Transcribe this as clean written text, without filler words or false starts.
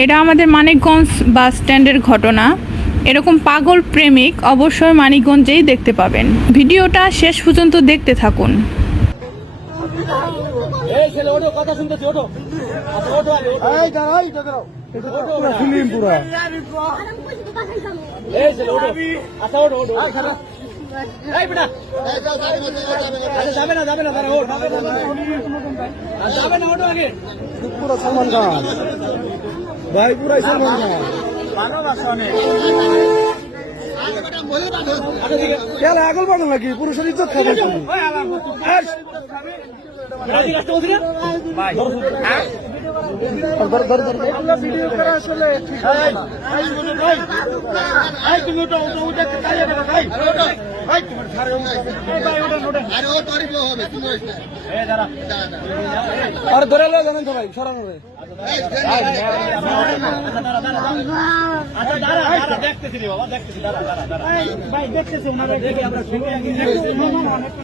এটা আমাদের মানিকগঞ্জ বাস স্ট্যান্ডের ঘটনা। এরকম পাগল প্রেমিক অবশ্যই মানিকগঞ্জেই দেখতে পাবেন। ভিডিওটা শেষ পর্যন্ত দেখতে থাকুন। সালমান খান ভাই পুরাই সালমান খান আগল পাগল নাকি পুরুষের ইজ্জত খাবে আর ধরে লো জানেন তো ভাই সরানো রে দেখতেছি বাবা দেখতেছি